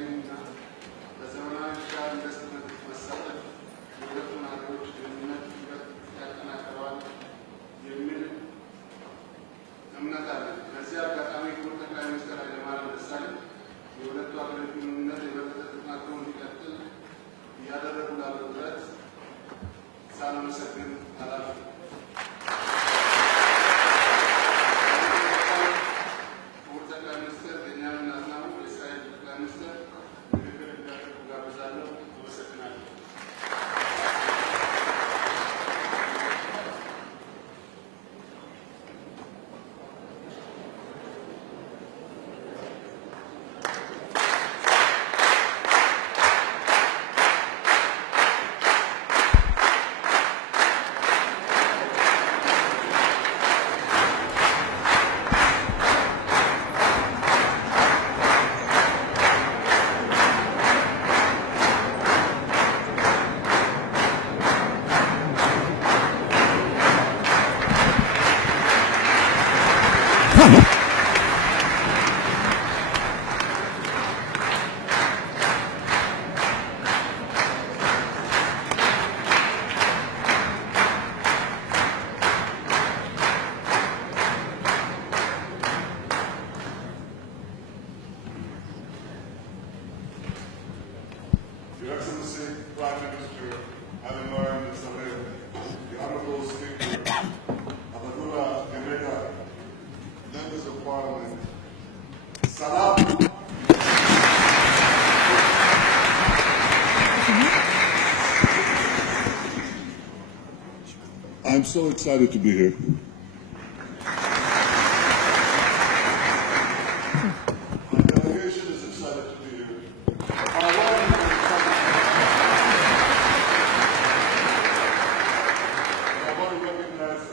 የሚና በዘመናዊ ሻል ኢንቨስትመንት መሳተፍ የሁለቱን ሀገሮች ግንኙነት ያጠናክረዋል የሚል እምነት አለን። በዚህ አጋጣሚ ክቡር ጠቅላይ ሚኒስትር ኃይለማርያም ደሳለኝ የሁለቱ ሀገሮች ግንኙነት የበለጠ ተጠናክሮ እንዲቀጥል እያደረጉ ላለው ጥረት ሳላመሰግን አላልፍም። ክቡር ጠቅላይ ሚኒስትር ቤንያሚን ኔታንያሁ የእስራኤል ጠቅላይ ሚኒስትር ንግግር እንዲያደርጉ ጋብዛለሁ። አመሰግናለሁ። Your Excellency, Prime Minister Ethiopian, the Honorable Speaker, Abdullah Gemeda, members of Parliament, Salam. I'm so excited to be here. My delegation is excited to be here. I want to recognize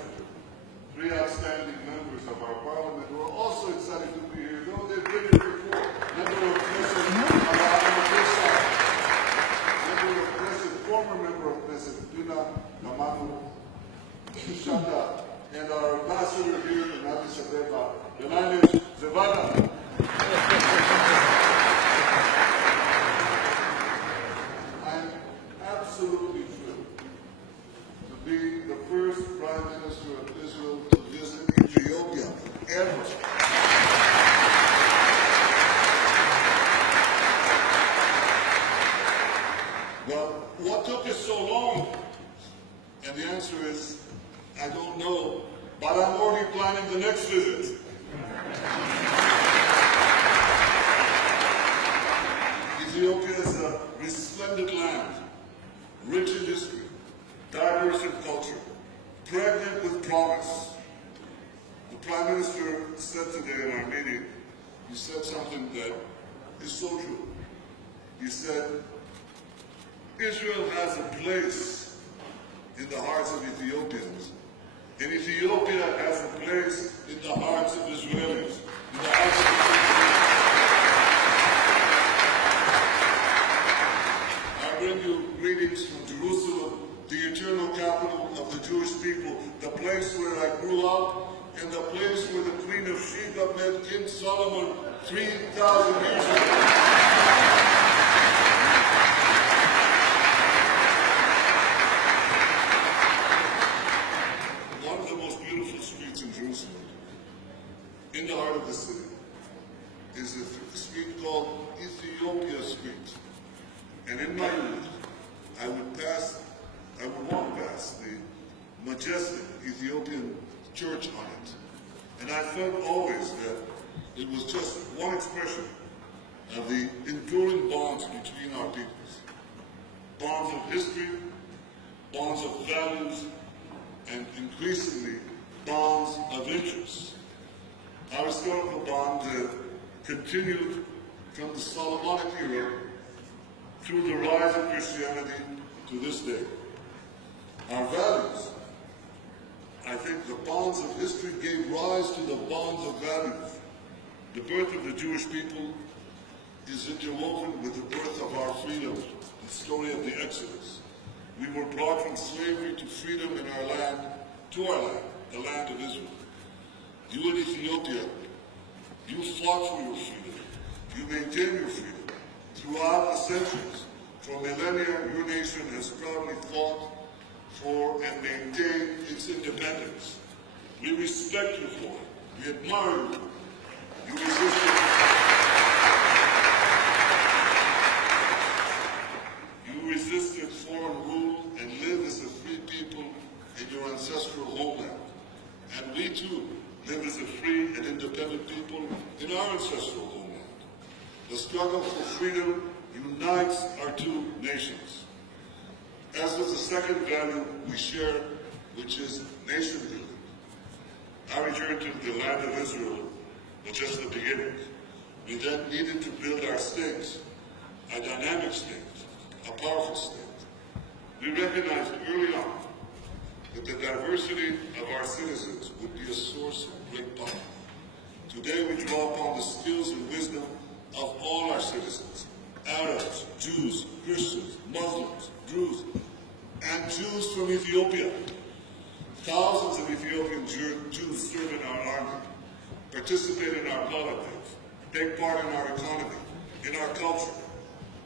three outstanding members of our Parliament who are also excited to be here, though they've been here before. Member of Knesset, former member of Knesset, Duna Gamanu Shanda, and our ambassador here in Addis Ababa, Yelanis Zevada. I'm absolutely thrilled to be the first Prime Minister of Israel to visit Ethiopia ever. Well, what took us so long? And the answer is, I don't know, but I'm already planning the next visit. Ethiopia is a resplendent land, rich in history, diverse in culture, pregnant with promise. The Prime Minister said today in our meeting, he said something that is so true. He said, Israel has a place in the hearts of Ethiopians, and Ethiopia has a place in the hearts of Israelis, in the hearts of I bring you greetings from Jerusalem, the eternal capital of the Jewish people, the place where I grew up, and the place where the Queen of Sheba met King Solomon 3,000 years ago. In the heart of the city is a street called Ethiopia Street. And in my youth, I would walk past the majestic Ethiopian church on it. And I felt always that it was just one expression of the enduring bonds between our peoples. Bonds of history, bonds of values, and increasingly bonds of interest. Our historical bond continued from the Solomonic era through the rise of Christianity to this day. Our values, I think the bonds of history gave rise to the bonds of values. The birth of the Jewish people is interwoven with the birth of our freedom, the story of the Exodus. We were brought from slavery to freedom in our land, to our land, the land of Israel. You in Ethiopia, you fought for your freedom. You maintain your freedom. Throughout the centuries, for millennia, your nation has proudly fought for and maintained its independence. We respect you for it. We admire you. You resisted foreign rule and live as a free people in your ancestral homeland. And we too live as a free and independent people in our ancestral homeland. The struggle for freedom unites our two nations. As with the second value we share, which is nation building. Our return to the land of Israel was just the beginning. We then needed to build our state, a dynamic state, a powerful state. We recognized early on that the diversity of our citizens would be a source of great power. Today we draw upon the skills and wisdom of all our citizens, Arabs, Jews, Christians, Muslims, Druze, and Jews from Ethiopia. Thousands of Ethiopian Jews serve in our army, participate in our politics, take part in our economy, in our culture.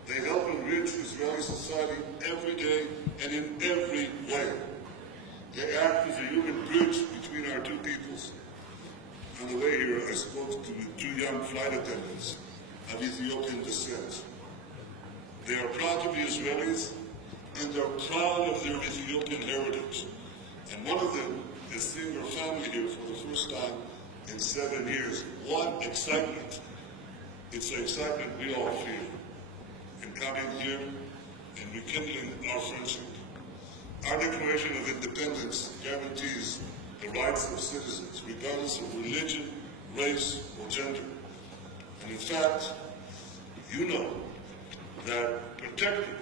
They help enrich Israeli society every day and in every way. They act as a human bridge between our two peoples. On the way here, I spoke to the two young flight attendants of Ethiopian descent. They are proud to be Israelis, and they're proud of their Ethiopian heritage. And one of them is seeing her family here for the first time in 7 years. What excitement! It's the excitement we all feel in coming here and rekindling our friendship. Our Declaration of Independence guarantees the rights of citizens, regardless of religion, race, or gender. And in fact, you know that protecting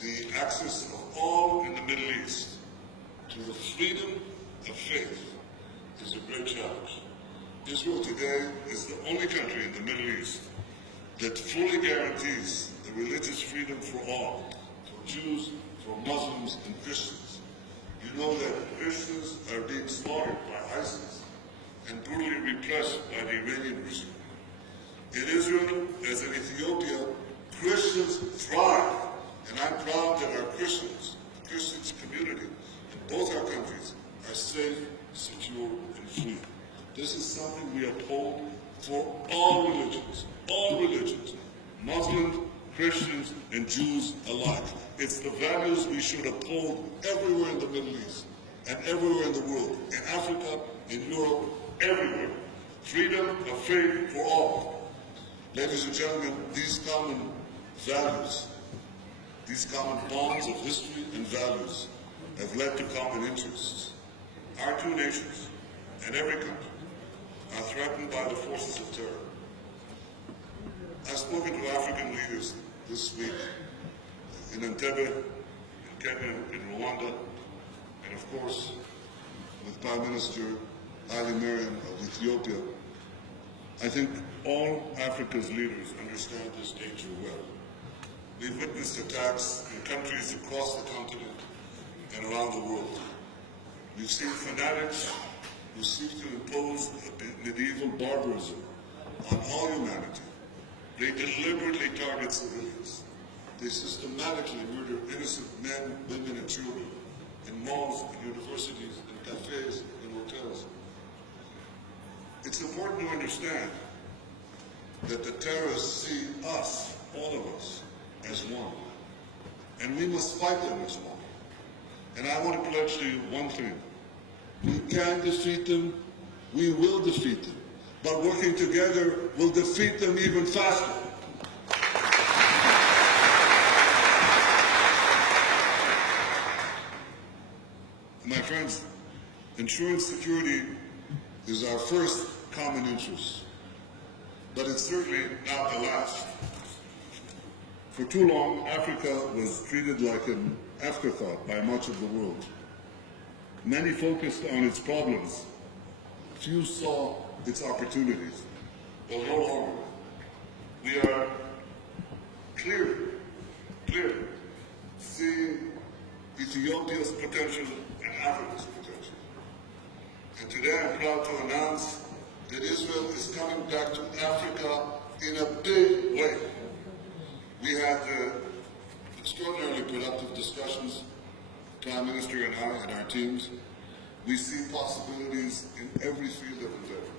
the access of all in the Middle East to the freedom of faith is a great challenge. Israel today is the only country in the Middle East that fully guarantees the religious freedom for all, for Jews, for Muslims, and Christians. You know that Christians are being slaughtered by ISIS and brutally repressed by the Iranian regime. In Israel, as in Ethiopia, Christians thrive, and I'm proud that our Christians, the Christian community in both our countries, are safe, secure, and free. This is something we uphold for all religions, Muslims, Christians, and Jews alike. It's the values we should uphold everywhere in the Middle East and everywhere in the world, in Africa, in Europe, everywhere. Freedom of faith for all. Ladies and gentlemen, these common values, these common bonds of history and values have led to common interests. Our two nations and every country are threatened by the forces of terror. I've spoken to African leaders this week in Entebbe, in Kenya, in Rwanda, and of course with Prime Minister Haile Mariam of Ethiopia. I think all Africa's leaders understand this danger well. We've witnessed attacks in countries across the continent and around the world. We've seen fanatics who seek to impose medieval barbarism on all humanity. They deliberately target civilians. They systematically murder innocent men, women, and children in malls, in universities, in cafes, in hotels. It's important to understand that the terrorists see us, all of us, as one. And we must fight them as one. And I want to pledge to you one thing. We can defeat them, we will defeat them. But working together will defeat them even faster. My friends, ensuring security is our first common interest, but it's certainly not the last. For too long, Africa was treated like an afterthought by much of the world. Many focused on its problems. Few saw its opportunities. Well, no longer. We are clearly seeing Ethiopia's potential and Africa's potential. And today I'm proud to announce that Israel is coming back to Africa in a big way. We had extraordinarily productive discussions, Prime Minister and I and our teams. We see possibilities in every field of endeavor,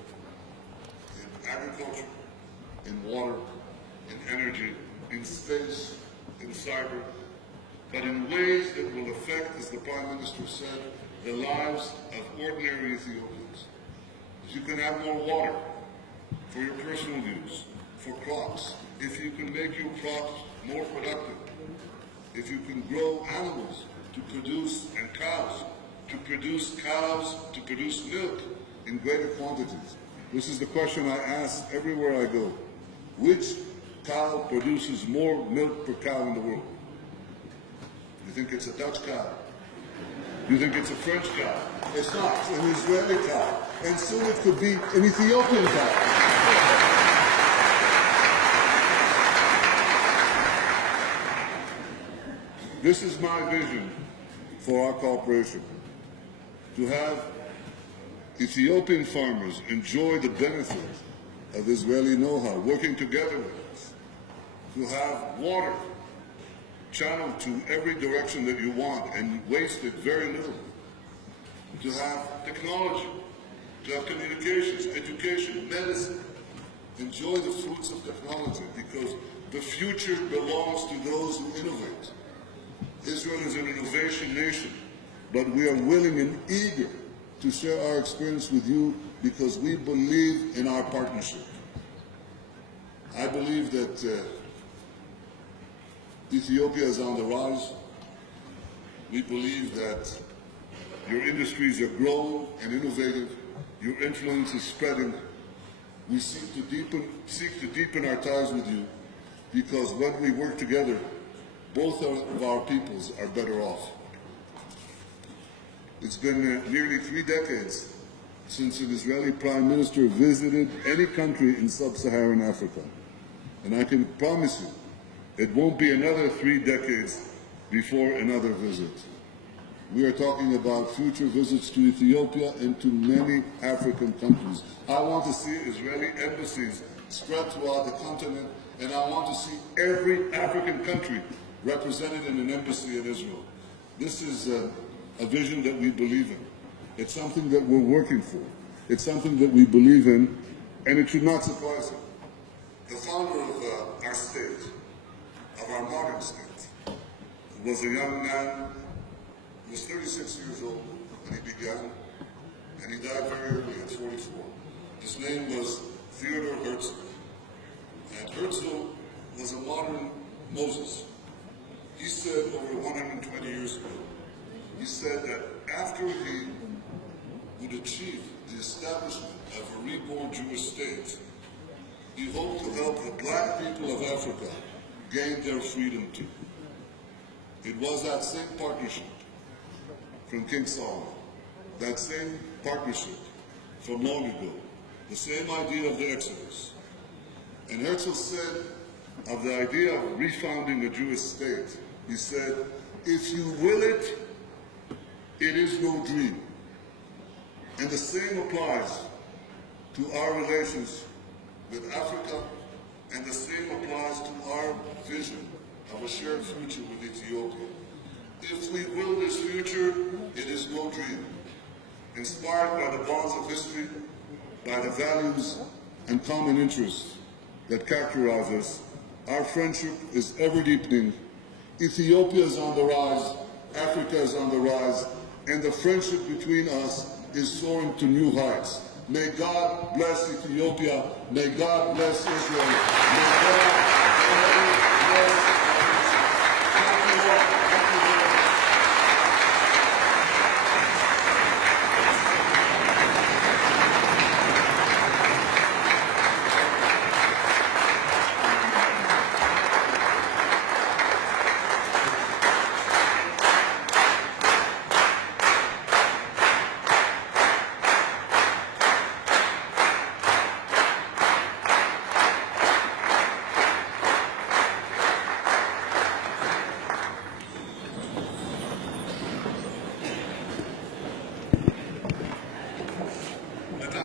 in agriculture, in water, in energy, in space, in cyber, but in ways that will affect, as the Prime Minister said, the lives of ordinary Ethiopians. You can have more water for your personal use, for crops, if you can make your crops more productive, if you can grow animals to produce, and cows, to produce milk in greater quantities. This is the question I ask everywhere I go. Which cow produces more milk per cow in the world? You think it's a Dutch cow? You think it's a French cow? It's not. It's an Israeli cow. And soon it could be an Ethiopian cow. This is my vision for our cooperation. To have Ethiopian farmers enjoy the benefit of Israeli know-how, working together with us. To have water channeled to every direction that you want and wasted very little. To have technology, to have communications, education, medicine. Enjoy the fruits of technology, because the future belongs to those who innovate. Israel is an innovation nation, but we are willing and eager to share our experience with you because we believe in our partnership. I believe that Ethiopia is on the rise. We believe that your industries are growing and innovative. Your influence is spreading. We seek to deepen our ties with you, because when we work together, both of our peoples are better off. It's been nearly 3 decades since an Israeli Prime Minister visited any country in sub-Saharan Africa. And I can promise you, it won't be another 3 decades before another visit. We are talking about future visits to Ethiopia and to many African countries. I want to see Israeli embassies spread throughout the continent, and I want to see every African country represented in an embassy in Israel. This is a vision that we believe in. It's something that we're working for. It's something that we believe in, and it should not surprise you. The founder of our state, of our modern state, was a young man. He was 36 years old when he began, and he died very early at 44. His name was Theodor Herzl. And Herzl was a modern Moses. He said over 120 years ago, he said that after he would achieve the establishment of a reborn Jewish state, he hoped to help the black people of Africa gain their freedom too. It was that same partnership from King Solomon, that same partnership from long ago, the same idea of the Exodus. And Herzl said of the idea of refounding a Jewish state, he said, if you will it, it is no dream. And the same applies to our relations with Africa, and the same applies to our vision of a shared future with Ethiopia. If we will this future, it is no dream. Inspired by the bonds of history, by the values and common interests that characterize us, our friendship is ever deepening. Ethiopia is on the rise, Africa is on the rise, and the friendship between us is soaring to new heights. May God bless Ethiopia. May God bless Israel. May God bless